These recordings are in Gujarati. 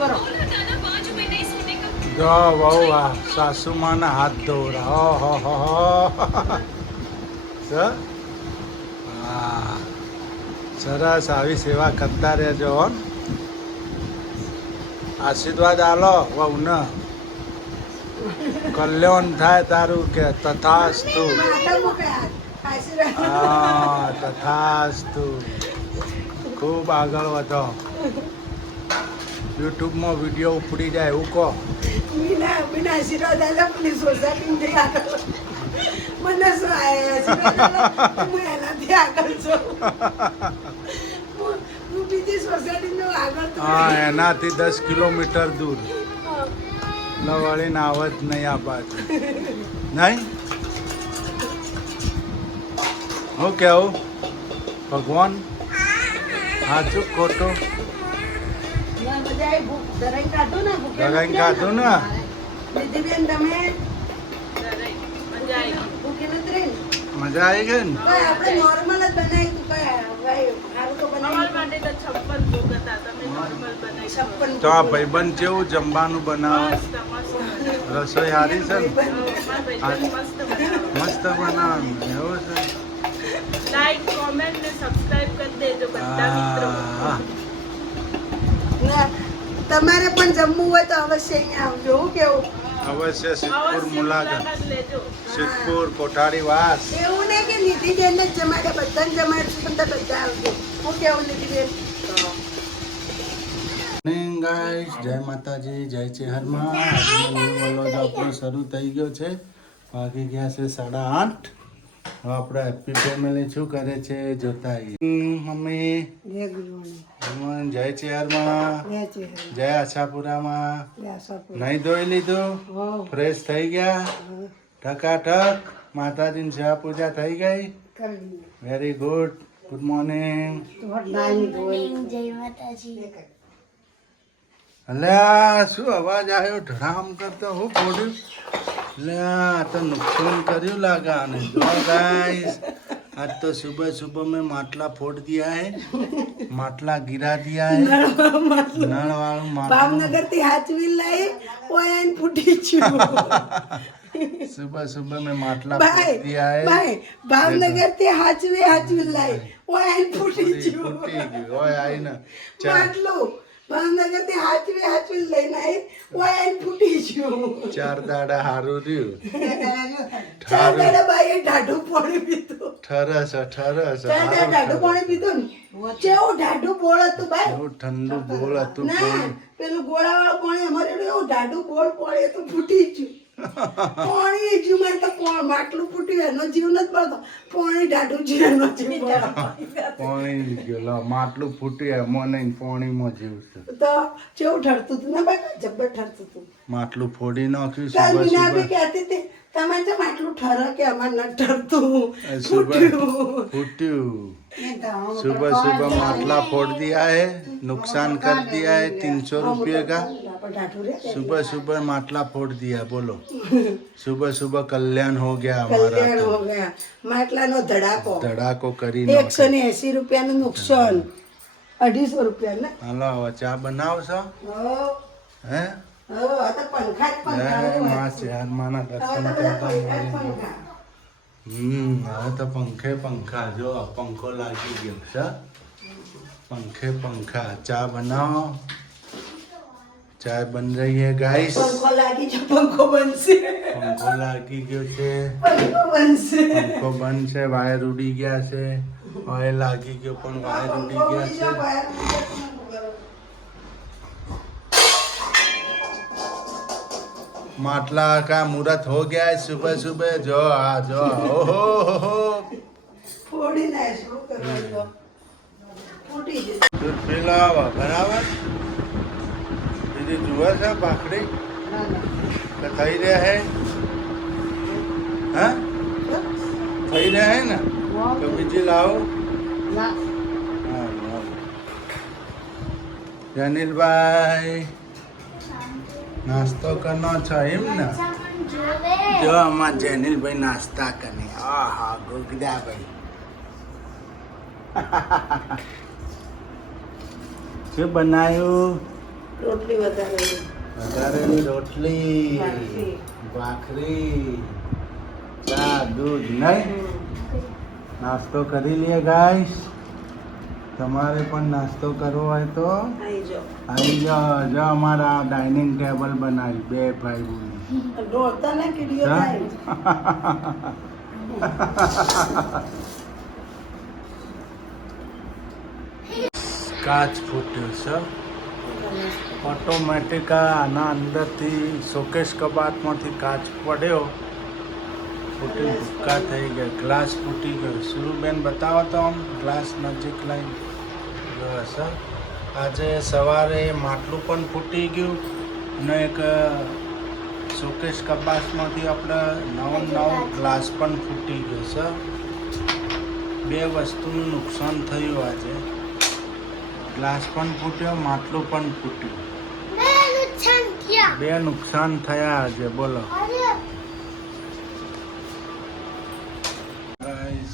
જો બહુ આ સાસુમાના હાથ ધોવરા ઓહો હા સરસ આવી સેવા કરતા રહેજો હો આશીર્વાદ આલો વહુને કલ્યાણ થાય તારું કે તથાસ્તુ હા તથાસ્તુ ખૂબ આગળ વધો યુટ્યુબમાં વિડીયો ઉપડી જાય એવું કહો બીના આશીર્વાદ આલે મને સોસાયટી આગળ મને શું આયા હું એનાથી આગળ છું હું બીજી સોસાયટીનો આગળ તો હા એનાથી 10 કિલોમીટર દૂર લવળીને આવત નહીં આ બાજુ નહીં હું કેવું ભગવાન સાચું ખોટું દરાઈ કાઢું ને દરાઈ કાઢું ને દીદીબેન તમે ભૂખી નથી રહી મજા આવી ગઈ ને આપણે નોર્મલ જ બનાવી તું કયા ભાઈ સારું તો બનાવી તો 56 ભોગ હતા તમે નોર્મલ બનાવી 56 તો આ ભાઈબંધ કેવું જમવાનું બનાવે રસોઈ સારી છે ને મસ્ત બનાવે એવું છે લાઈક કોમેન્ટ ને સબસ્ક્રાઇબ કરી દેજો બધા મિત્રો હા ના તમારે પણ જમવું હોય તો અવશ્ય અહીંયા આવજો હું કેવું અવશ્ય સિદ્ધપુર મુલાકાત લેજો સિદ્ધપુર કોઠારી વાસ એવું નહીં કે નિધિબેન જ જમાડે બધાને જમાડશું પણ બધા આવજો હું કેવું નિધિબેન ગાઈસ જય માતાજી જય ચેહરમાં આજનો વ્લોગ આપણો શરૂ થઈ ગયો છે વાગી ગયા છે 8:30 હવે આપણે હેપી ફેમિલી શું કરે છે જોતા મમ્મી જય ગુરુવાણી હનુમાન જય ચેહરમાં જય છે જય આશાપુરામાં જય આશાપુર નહીં ધોઈ લીધું હો ફ્રેશ થઈ ગયા ટકાટક માતાજીની સેવા પૂજા થઈ ગઈ કરી વેરી ગુડ ગુડ મોર્નિંગ જય માતાજી અલ્યા શું અવાજ આવ્યો ધડામ કરતો હું પોડ્યું અલ્યા તો નુકસાન કર્યું लागा आने जो गाइस आज तो सुबह सुबह में माटला फोड़ दिया है माटला गिरा दिया है नल वालों ભાવનગર થી હાચવી લઈ ઓય એન ફૂટી છું सुबह सुबह में माटला ભાઈ फोड़ दिया है ભાઈ ભાવનગર થી હાચવી લઈ ઓય એન ફૂટી છું फूटी गई ओए आई ना चार માટલું ભાવનગર થી હાચવી લઈને આવી ઓય એન ફૂટી છું चार दाड़ा हारू रह्યું ચાર દાડા બાઈએ ઢાઢું પાણી પીધું ठरस ठरस ચાર દાડા ઢાઢું પાણી પીધું ને કેવું ઢાઢું બોળ હતું ભાઈ એવું ઠંડુ બોલ હતું ના પેલું ગોળાવાળું પાણી અમારે એવું ઢાઢું બોળ પાણી હતું ફૂટી ગયું પાણી જીવ મારે તો માટલું ફૂટ્યું એનો જીવ નથી પડતો પાણી ઢાઢું જીવ એનો જીવ પડતો પાણી ગયો લો માટલું ફૂટ્યું એમાં નહીં પાણીમાં જીવ છે તો કેવું ઠરતું હતું ને ભાઈ જબ્બર ઠરતું હતું માટલું ફોડી નાખ્યું કાલ સુબહ મીના સુબહ બી કહેતી હતી તમારે તો માટલું ઠરે કે અમારે ન ઠરતું सुबह ફૂટ્યું फूट्યું सुबह सुबह माटला फोड़ दिया है नुकसान कर दिया है 300 रुपये का सुबह सुबह माटला फोड़ दिया बोलो सुबह सुबह कल्याण हो गया हमारा કલ્યાણ तो હો ગયા માટલાનો ધડાકો धड़ाको करी 180 રૂપિયાનું નુકસાન 250 રૂપિયા ને હાલો હવે ચા બનાવશો હો હે હો આ તો પંખા જ પંખા માં ચાર માના દર્શન કરતા મળી હવે તો પંખે પંખા જો પંખો લાગી ગયો છે पंखे पंखा चा बनाओ चाय बन रही है गाइस पंखो लागी जो पंखो बनसे पंखो लागी गयो છે पंखो बनसे पंखो बन છે વાયર ઉડી ગયા છે ઓઇલ લાગી ગયો પણ વાયર ઉડી ગયા છે માટલા का मुहूर्त हो गया है सुबह सुबह जो आ जो ओहो हो फोड़ी ना शुरू कर दो फूटी जे दूध पी लो बराबर दीदी जुआ છે ભાખરી ना ना કે થઈ રહ્યા હે હા થઈ રહ્યા હે ને તો બીજી લાવો ना હા લાવો જનીલભાઈ નાસ્તો કરનો છો એમ ને જો અમાર જનીલભાઈ નાસ્તા કરે આહા ગોગડા ભાઈ શું બનાવ્યું રોટલી વધારેલી. વધારેલી રોટલી ભાખરી. ભાખરી ચા દૂધ નહીં હમ. નાસ્તો કરી લઈએ ગાઈસ. તમારે પણ નાસ્તો કરવો હોય તો આઈ જાઓ. આવી જાઓ. જો અમારા ડાઇનિંગ ટેબલ બનાવી બે ભાઈ બોની ઢોળતા ને કીડીઓ થાય. કાચ ફૂટ્યો છે ઓટોમેટિક આના અંદરથી શોકેશ કબાટમાંથી કાચ પડ્યો ફૂટી ભૂક્કા થઈ ગયા ગ્લાસ ફૂટી ગયો. સુરુબેન બતાવો તો આમ ગ્લાસ નજીક લઈને જો સર આજે સવારે માટલું પણ ફૂટી ગયું અને એક શોકેશ કબાટમાંથી આપણે નવો ગ્લાસ પણ ફૂટી ગયો સર. બે વસ્તુનું નુકસાન થયું આજે. ગ્લાસ પણ ફૂટ્યો માટલું પણ ફૂટ્યું. બે નુકસાન થયા આજે બોલો. Guys,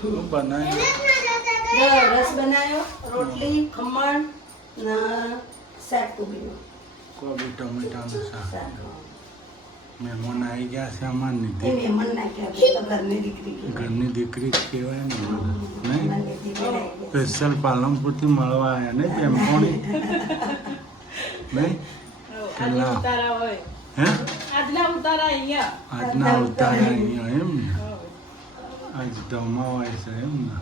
શું બનાવ્યું? રસ બનાવ્યો, રોટલી, ખમણ ને શાક પૂરીનું કોબી ટમેટાનું શાક. શાક. મહેમાન આવી ગયા છે અમાર એ નિધિ. મહેમાન નાખ્યા આપણે તો ઘરની દીકરી કહેવાય. ઘરની દીકરી જ કહેવાય ને નહીં મહેમાન દીકરી કહેવાય. સ્પેશિયલ પાલનપુરથી મળવા આવ્યા ને બેમકોણી નહીં આજના ઉતારા હોય હે આજના ઉતારા અહીંયા આજના ઉતારા અહીંયા એમ ને આજ ધમા હોય છે એમ ને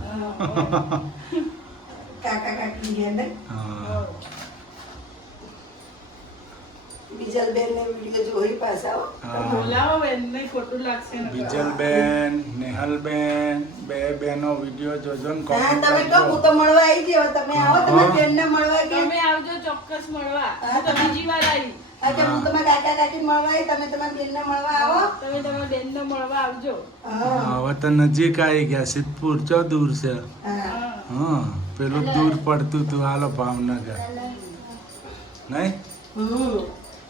કાકા કાકી ગયા ને હા બીજલબેન ને વિડીયો જોઈ પાછા આવો. હા. બોલાવો એમને ખોટું લાગશે ને બીજલબેન નેહલબેન બે બહેનો વિડીયો જોજો ને હા comment તમે કહો હું તો મળવા આવી ગયો તમે આવો તમે હા. બેનને મળવા કે તમે આવજો ચોક્કસ મળવા હું તો બીજી વાર આવી આજે હું તમારા કાકા કાકી મળવા આવી તમે તમારા બેનને મળવા આવો. તમે તમારા બેનને મળવા આવજો હા હવે તો નજીક આવી ગયા સિદ્ધપુર ચો દૂર છે હા હા પેલું દૂર પડતું હતું હાલો ભાવનગર નહીં હમ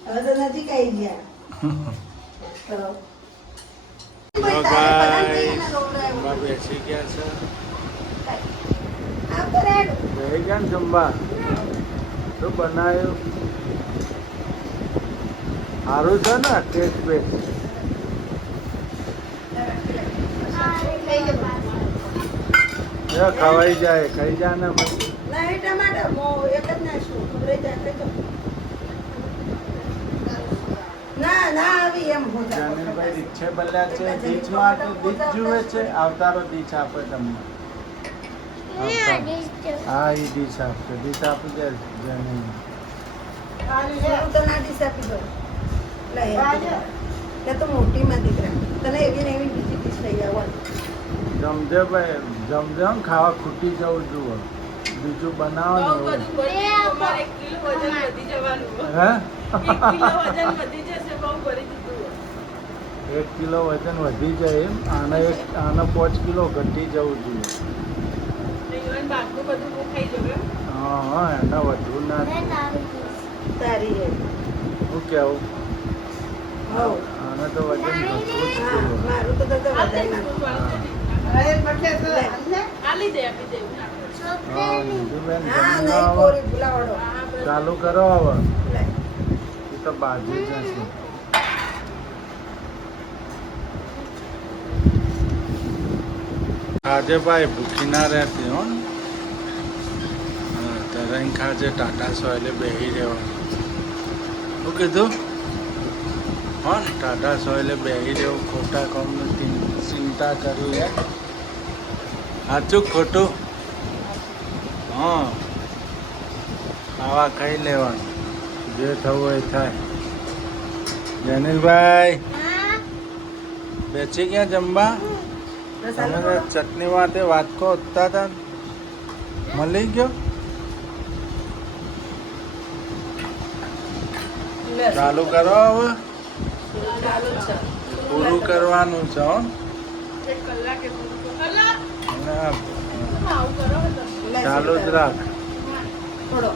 હવે તો નજીક આવી ગયા તો તો ગાઈસ જમવા બેસી ગયા છે આવતો રેડ બેસી ગયા ને જમવા શું બનાવ્યું સારું છે ને ટેસ્ટ બેસ્ટ ખવાઈ જાય ખાઈ જા ને પછી નહીં ટમાટર મો એક જ નાખશું ખબરે જાય તો ના ના આવી એમ હું જાનીભાઈ રીક્ષે બલ્યા છે બીચ માટે બીચ જુએ છે આવતારો ડીશ આપે તમને હા એ ડીશ આપશે ડીશ આપી દે જાની હું તો ના ડીશ આપી દઉં લે તે તો મોટી માં દીકરા તને એવી ને એવી બીજી ડીશ લઈ આવવાની જમજે ભાઈ જમજે ને ખાવા ખૂટી જવું જુઓ બીજું બનાવો બહુ ને બધું વધી અમારે 1 કિલો વજન વધી જવાનું હે 1 કિલો વજન વધી જશે બહુ ભરી દીધું 1 કિલો વજન વધી જાય એમ આને 5 કિલો ઘટી જવું જોઈએ ઇવન બાકનું બધું બહુ ખાઈ જવે હા એના વધુ ના સારી હે શું કેવું હો આને તો વજન ઘટવું જ હા જોઈએ મારું તો તો આ વધારે આલી દે આપી દે હા નિધિબેન હા જમી નહીં આવો. કોરી ભૂલાવડો ચાલુ કરો હવે લે એ તો બાજુ જશે ખાજે ભાઈ ભૂખી ના રહેતી હો ને. હા તરંગ ખાજે ટાટા સોયલે બેસી રહેવાનું શું કીધું હો ને ટાટા સોયલે બેસી રહેવું ખોટા કામની ચિંતા કરી લે સાચું ખોટું હા ખાવા ખાઈ લેવાનું જે થવું એ થાય જનીલભાઈ બેસી ગયા જમવા તમે તો ચટણી માટે વાટકો ઉઠતા હતા મળી ગયો ચાલુ કરો હવે ચાલુ જ છે પૂરું કરવાનું છે હો 1 કલાકે પૂરું કલાક અને આવું કરો તમે લે, ચાલુ જ રાખ થોડો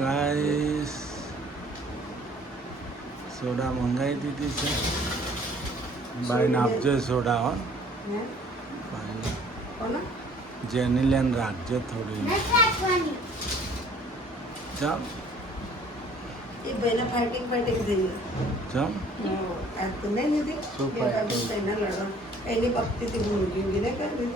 ગાઈસ સોડા મંગાવી દીધી છે ભાઈને આપજો સોડા હો હે ભાઈને કોનો જેની લેન રાખજે થોડી ચમ એ ભાઈને ફાઇટિંગ થઈ ગઈ ચમ આ તો નહીં લીધી શું બે fighting? બાજુ થઈને લડવા એની ભક્તિથી ઊંઘીને કરી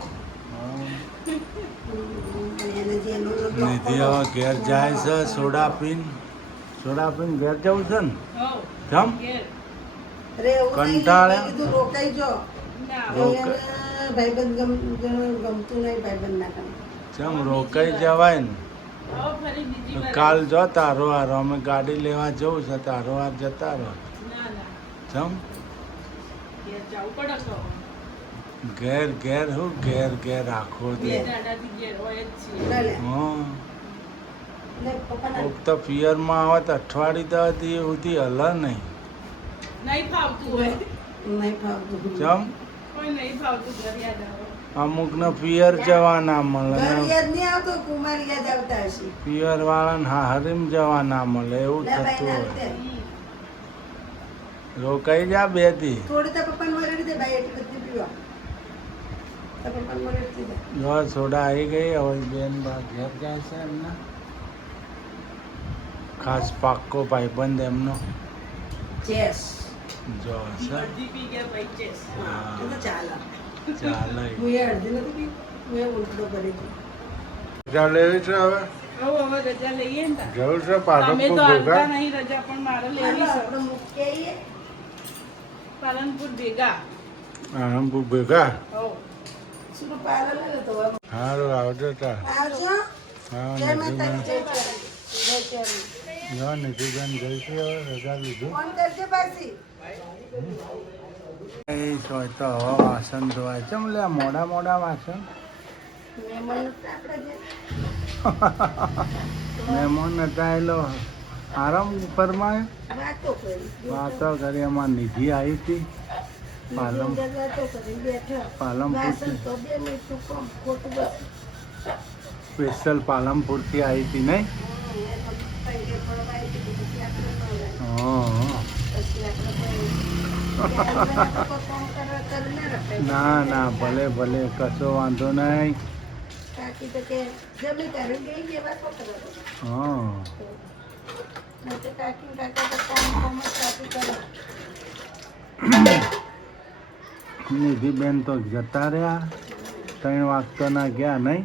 એને જે એનો નિધિ હવે ઘેર જાય છે સોડા પીન ઘેર જવું છે ને હોવ, ચમ ઘેર. અરે એવું નહીં, કંટાળ્યા? મેં કીધું રોકાઈ જો ના, ભાઈબંધ ગમતું નહીં ભાઈબંધ ના કરે ચમ રોકાઈ જવાય ને હવે ફરી બીજી વાર. કાલ જો તારો હારો અમે ગાડી લેવા જવું છે તારો હાર જતા રહો ના, ના. ચમ ઘેર જાવું પડે તો. ઘેર હું ઘેર આખો બે દે દાડાથી ઘેર હોય જ છીએ. લે લે હા લે પપ્પાના કોક તો પિયરમાં આવત અઠવાડિયે દાદી સુધી હલ નહીં નહીં ફાવતું હોય. નહીં ફાવતું ચમ કોઈ નહીં ફાવતું ઘર યાદ આવે. અમુકને પિયર જવાના મળે ઘર ને યાદ નહીં આવતો કુમાર યાદ આવતા હશે પિયર વાળાને હારીમ જવાના મળે એવું લે ભાઈ થતું ના હોય રીતે રોકાઈ જા બે દી થોડી તો પપ્પાને મરેડી દે ભાઈ એટલી બધી પીવા તો પપ્પાને મરેડી દે જો સોડા આવી ગઈ હવે બેન બા ઘેર જાય છે એમના ખાસ પાક્કો ભાઈબંધ એમનો ચેસ જો છે અડધી પી ગયા ભાઈ ચેસ. હા. તો ચાલે ચાલે હું એ અડધી નથી પી હું એ ઉલટો કરી છું રજા લેવી છે હવે હવે રજા લઈએ ને તાર. જવું છે તમે તો આવતા નહીં રજા પણ મારે લેવી છે. આપણે મૂકી આવીએ પાલનપુર ભેગા. આનંદપુર ભેગા હોવ. શું પાર્લર લે તો હવે સારું આવજો તાર આવજો હા જય માતાજી નિધિબેન જય ચરણ જો નિધિબેન જઈશું હવે રજા લીધું ફોન કરજો પાછી એ સોય તો હવે વાસણ ધોવાય ચમ લે મોડા વાસણ મહેમાન આપણે જે મહેમાન નતા એલો આરામ ફરમાય વાતો કરી વાતો કરી એમાં નિધિ આવી હતી પાલમ વાતો કરી બેઠા પાલમપુર વાસણ તો બે નહીં તો કોમ ખોટું બસ સ્પેશિયલ પાલમપુરથી આવી હતી નહીં હા ના ભલે કશો વાંધો નહીં કાકી તો કે જમી કરી ગઈ કે વાતો કરો હા નહીં તો કાકી કાકા તો કોમ જ કાકી કરે નિધિબેન તો જતા રહ્યા 3 વાગતાના ગયા નહીં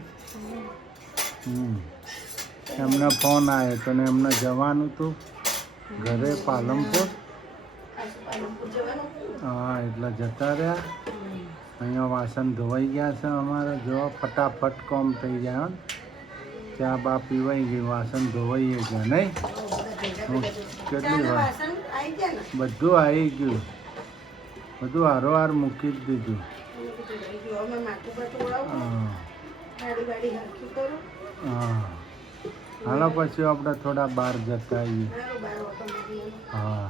એમને ફોન આવ્યો તો ને એમને જવાનું હતું ઘરે પાલમપુર પાલનપુર જવાનું હા એટલે જતા રહ્યા અહીંયા વાસણ ધોવાઈ ગયા છે અમારે જો ફટાફટ કોમ થઈ જાય હો. ચા બા પીવાઈ ગઈ વાસણ ધોવાઈ ગયા નહીં કેટલી વાર વાસણ આવી ગયા ને બધું આવી ગયું બધું હારોહાર મૂકી જ દીધું અમે માથું બાટું ઉડાવું હા ગાડી વાડી હરખી કરું હા હાલો પછી આપણે થોડા બહાર જતા આવીએ મારું બાર ઓટો મારી હા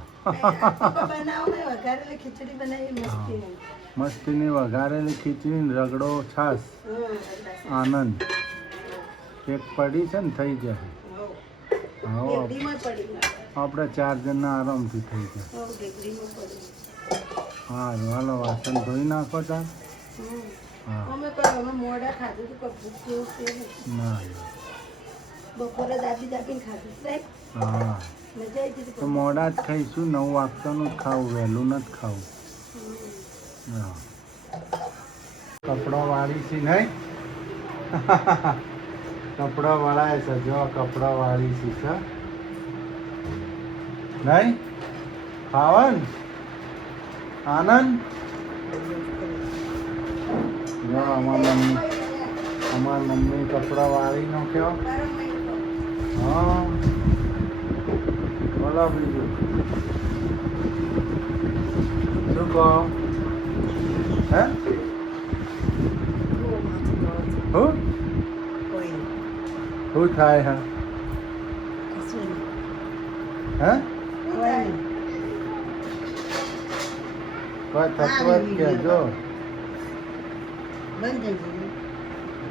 બનાવો ને વઘારેલી ખીચડી બનાવી મસ્તી નહીં મસ્તીની વઘારેલી ખીચડી ને રગડો છાશ આનંદ એક પડી છે ને થઈ જાય હા ઢેકડીમાં પડી આપણે 4 જણના આરામથી થઈ જાય ઢેકડીમાં પડી હા હાલો વાસણ ધોઈ નાખો તાર હા અમે પણ અમે મોડા ખાધું હતું પણ ભૂખ જેવું છે નહીં. ના બપોરે દાબી દાબીને ખાધું સાહેબ હા મજા આવી હતી તો મોડા જ ખાઈશું 9 વાગતાનું જ ખાવું વહેલું નથી ખાવું હા કપડો વાળી છે નહીં કપડો વળાય છે જો કપડો વાળી છે સર નહીં ખાવન આનંદ જો અમારી મમ્મી કપડા વાળી નાખ્યો હા બોલો બીજું શું કહો હે શું થાય હે હે કોઈ થતું જ કહેજો બંધ થઈ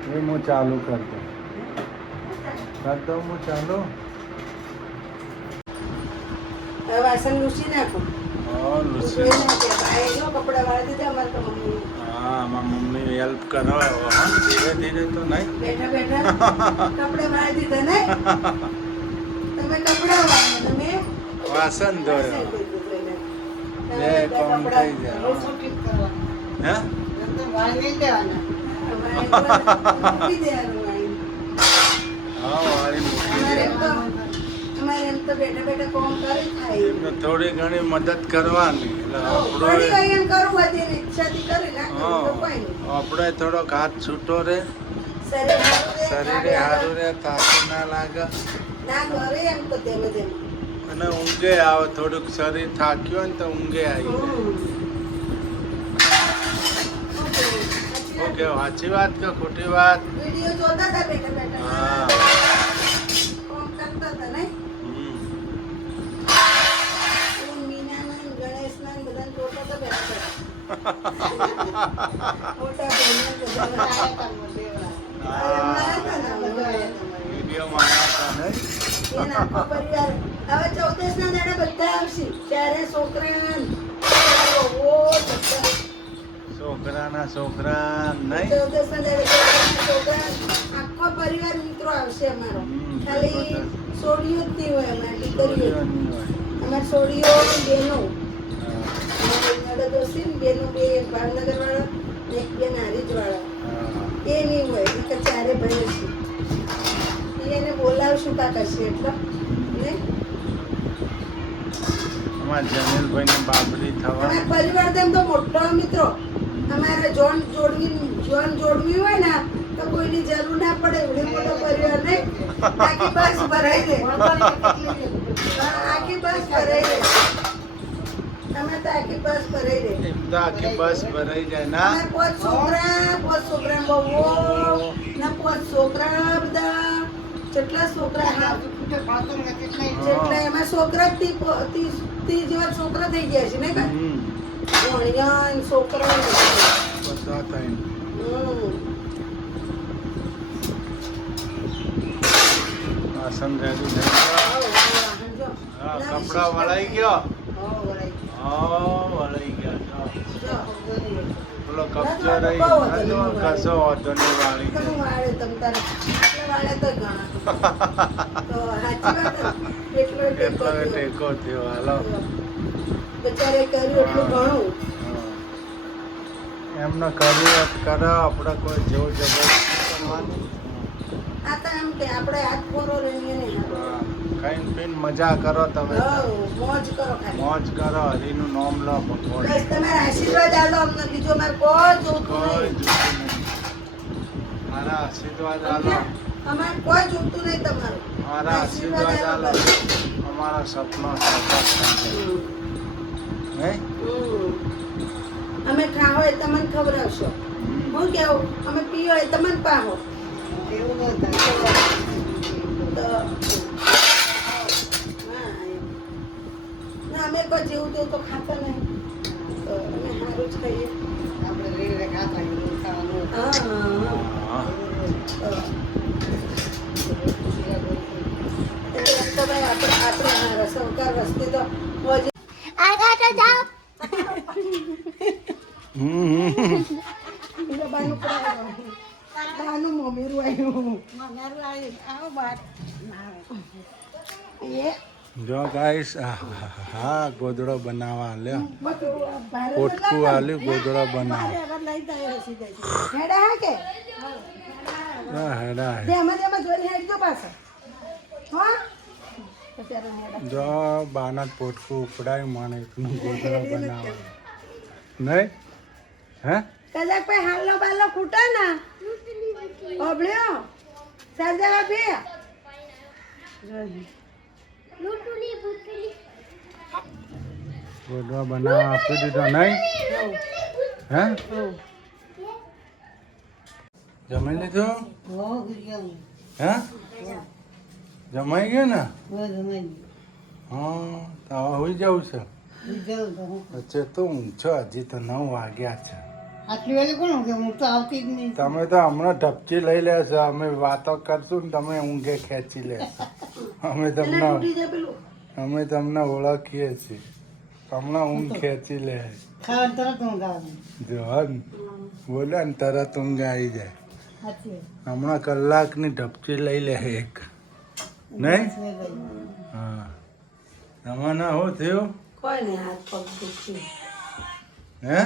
ગયું એ હું ચાલુ કરતો હું ચાલુ હવે વાસણ લૂસી નાખો ઓ લુસી જોઈને કે ભાઈ જો કપડા વાળી દીધા અમારે તો મમ્મી હા મારા મમ્મી હેલ્પ કરાવે હા ધીરે ધીરે તો નહીં બેઠા બેઠા કપડા વાળી દીધા ને તમે કપડા વાળો તમે વાસણ ધોયો બે કામ થઈ જાય હે મૂકી દેવાનું વાળી. હા વાળી મૂકી અમારે એમ તો દે અમારે એમ તો બેઠા બેઠા કોમ કરી ખાય એમને થોડી ઘણી મદદ કરવાની એટલે થોડી આપણો કઈ એમ કરું બધી ઈચ્છાથી કરી નાખું તો કોઈ નહીં આપણે થોડોક હાથ છૂટો રહે શરીર હારું રહે, શરીરે સારું રહે તાકી ના લાગે ના કરે એમ તો તેમ તેમ અને ઊંઘે આવે થોડુંક શરીર થાક્યું હોય ને તો ઊંઘે આવી જાય ઓકે સાચી વાત કે ખોટી વાત વિડીયો જોતા હતા બેઠા બેઠા હા કોમ કરતા હતા નહીં હમ. મીનાના ને ગણેશના ને બધાને જોતા હતા બેઠા બેઠા મોટા બહેનો બધા એમના હતા ને બધા. વિડીયોમાં આવ્યા હતા નહીં એ આખો પરિવાર હવે 14 ના દાડે બધા આવશે ત્યારે છોકરા છોકરાના છોકરા નહીં 14 ના દાડે છોકરા આખો પરિવાર મિત્રો આવશે અમારો હમ, ખાલી સોડીઓ જ નહીં હોય અમારી દીકરીઓ છોકરીઓ નહીં હોય. અમારી સોડીઓ બેનો હા, અમારી નડદોશી ને બેનો બે એક ભાવનગર વાળા ને એક બેન હારીજ વાળા હા. એ નહીં હોય એ તો ચારે ભાઈઓ છે એને બોલાવશું કાકા છે એટલે ને અમારા જમીલભાઈને બાબરી થવા અમારા પરિવાર તેમ તો મોટો મિત્રો અમારે જોન જોડવી હોય ને તો કોઈની જરૂર ના પડે એવડી મોટો પરિવાર નહીં આખી બસ ભરાઈ દે આખી બસ ભરાઈ દે તમે તો આખી બસ ભરાઈ દે એમ તો આખી બસ ભરાઈ જાય ના અમે પોત છોકરા બહુ ના પોત છોકરા બધા કેટલા છોકરા જેટલા એમાં છોકરા 30 જેવા છોકરા થઈ ગયા છે ને કાંઈ હમ. ભણ્યા ને છોકરા બધા થઈને વાસણ રેડી થઈ ગયા હા કપડા વળાઈ ગયો હા વળાઈ ગયા જો. પેલો કપચો રહી ગયો. કશો વાંધો નહીં વાળી ગયો. વાળે તમ તારે વાળે તો ઘણા તો સાચી વાત ને? એટલો એટલો ટેકો થયો હાલો બચારે કર્યું એટલું ઘણું હા. એમને કર્યું કરો આપણે કોઈ જેવું જબરદસ્તી કરવાની આ તો એમ કે આપણે હાથ પોરો રહીએ ને હા. ખાઈને પીને મજા કરો તમે મોજ કરો ખાલી મોજ કરો હરીનું નામ લો ભગવાન બસ તમારા આશીર્વાદ આલો અમને બીજો મારે કોઈ જોતું કોઈ નહીં જોતું નહીં મારા આશીર્વાદ આલો અમારે કોઈ જોતું નહીં તમારું મારા આશીર્વાદ આલો અમારા સપના સાકાર થાય નહીં અમે ખાઓ એ તમને ખવડાવશો હું કેવું અમે પીઓ એ તમને પાહો તો હા, એમ. ના અમે કોઈ જેવું તેવું તો ખાતા નહીં તો અમે સારું જ ખાઈએ હા હા. તો એટલે એમ તો ભાઈ આપણે રસોકાર વસ્તી તો મોજ બાનું પડાવવાનું. બાનું મમ્મીરું આવ્યું. એ જો ગાઈસ હા ગોદડો બનાવવા લ્યો બધું ભારે પોટકું આલ્યું ગોદડો બનાવ હેડા હા કે હેડા જેમાં જોઈને હેડજો પાછા હા અત્યારે હેડા જો બાના પોટકું ઉપડાયું મને એકનું ગોદડો બનાવવા નહીં હે કદાચ કોઈ હાલો બાલો ખૂટે ને ઓબળ્યો સરજા બે ગોદડો બનાવવા આપી દીધો નહીં હે જમી લીધું હે જમાઈ ગયું ને હા તો હવે હોઈ જવું છે અચ્છા તો ઊંઘો હજી તો 9 વાગ્યા છે આટલી વાળી કોણ કે હું તો આવતી જ નહીં તમે તો હમણાં ઢપચી લઈ લેશો અમે વાતો કરશું ને તમે ઊંઘે ખેંચી લેશો અમે તમને ઓળખીએ છીએ હમણાં ઊંઘ ખેંચી લે ખાવાનું તરત ઊંઘ આવે. જોન બોલે ને તરત ઊંઘ આવી જાય સાચી વાત. હમણાં કલાકની ઢપચી લઈ લે એક નહીં એટલે ભાઈ. હા તમારા શું થયું કોઈ નહીં, હાથ પગ દુખી, હે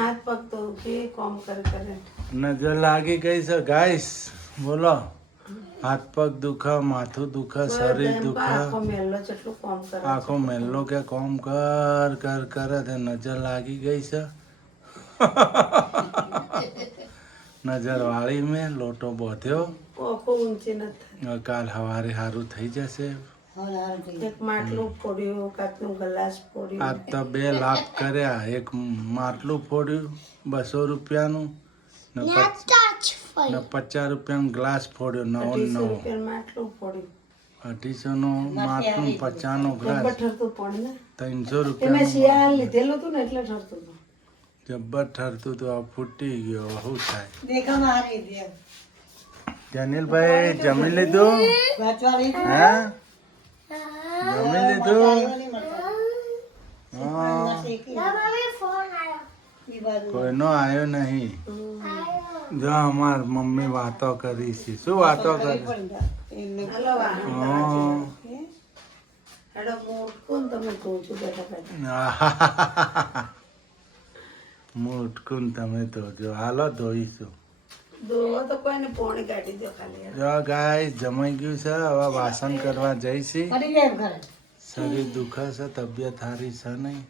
હાથ પગ તો દુખી, કોમ કરે કરે. નજર લાગી ગઈ છે ગાઈસ બોલો હાથ પગ દુખા માથું દુખા શરીર આખો દુખા મેલ્લો જેટલું કોમ કરે. આખો મેલ્લો કે કોમ કર કર કરે તે નજર લાગી ગઈ છે નજર વાળી મેં લોટો બોધ્યો આખો ઊંચી નથી હવે કાલ સવારે સારું થઈ જશે હવે હારું થઈ થાય. એક માટલું ફોડ્યું, કાચનું ગ્લાસ ફોડ્યું. આજ તો 2 લાખ કર્યા એક માટલું ફોડ્યું 200 રૂપિયાનું ને 50 રૂપિયાનું ગ્લાસ ફોડ્યો નવો 250 નવો રૂપિયાનું માટલું ફોડ્યું. 250 નો માટલું 50 નો ગ્લાસ જબ્બર ઠરતું પણ ને. 300 તે મેં રૂપિયા શિયાળ લીધેલું હતું ને એટલે ઠરતું હતું. જબ્બર ઠરતું તો આ ફૂટી ગયો શું થાય દેખામાં હારી દે. જનીલભાઈ જમી લીધું વાંચવા રહી છે. હા જમી લીધું આવ્યો નહીં મળતો. હા શેકી. ઈ બાજુ. કોઈનો આવ્યો નહીં જો અમાર મમ્મી વાતો કરી છે શું વાતો કરી એમને હાલો વાહન હા. હે? હેડો હું ઉઠકું ને તમે ધોઉં છું બેઠા બેઠા. હું ઉઠકું ને તમે તો જો હાલો ધોઈશું ધોવો તો કોઈને પોણી કાઢી દો ખાલી. જો ગાય જમાઈ ગયું છે હવે વાસણ કરવા જઈશી ફરી જાય ઘરે. શરીર દુખે છે તબિયત સારી છે નહીં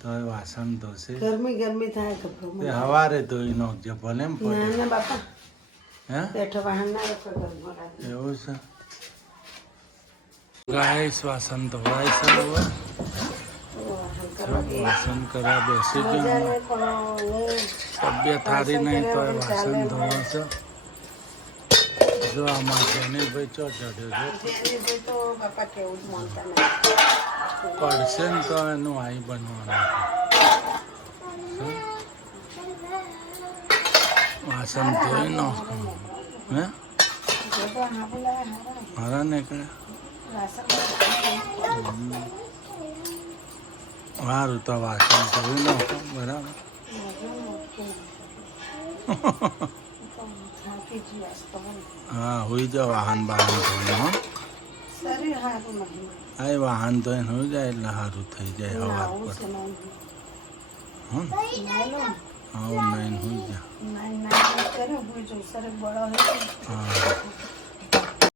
તો હવે વાસણ ધોશે ગરમી ગરમી થાય ગભરો તે હવારે ધોઈ નાખજો ભલે એમ પડે ના ના બાપા હે બેઠો વાહન ના રાખો ઘરમાં રાખો. એવું છે ગાય વાસણ ધોવાય છે હવે વાહન કરવા દે. વાસણ કરવા બેસી ગયો બજારે પણ હું તબિયત સારી નહીં તો એ વાસણ ધોવા છે જો આમાં જનીલભાઈ ચો ચડ્યો છે જેની ભાઈ તો બાપા કેવું જ માનતા નહીં. પડશે ને તો એનું આઈ બનવાનું વાસણ ધોઈ નાખું હે જો તો હા બોલાવે હારા. મારા નીકળે વાસણ સારું તો વાસણ ધોઈ નાખું બરાબર થાકી જ વ્યાસ તો હોય. હા હોઈ જાવ વાહન ધોઈને હો શરીર સારું નહીં. આ એ વાહન ધોઈને હોઈ જાય એટલે સારું થઈ જાય હવાર આવું પર છે નહીં. હં નાઈ લો ને. આવું નહીં હોઈ જાય નાઈ નાઈ કર્યો હોય જો શરીર બળો હોય હા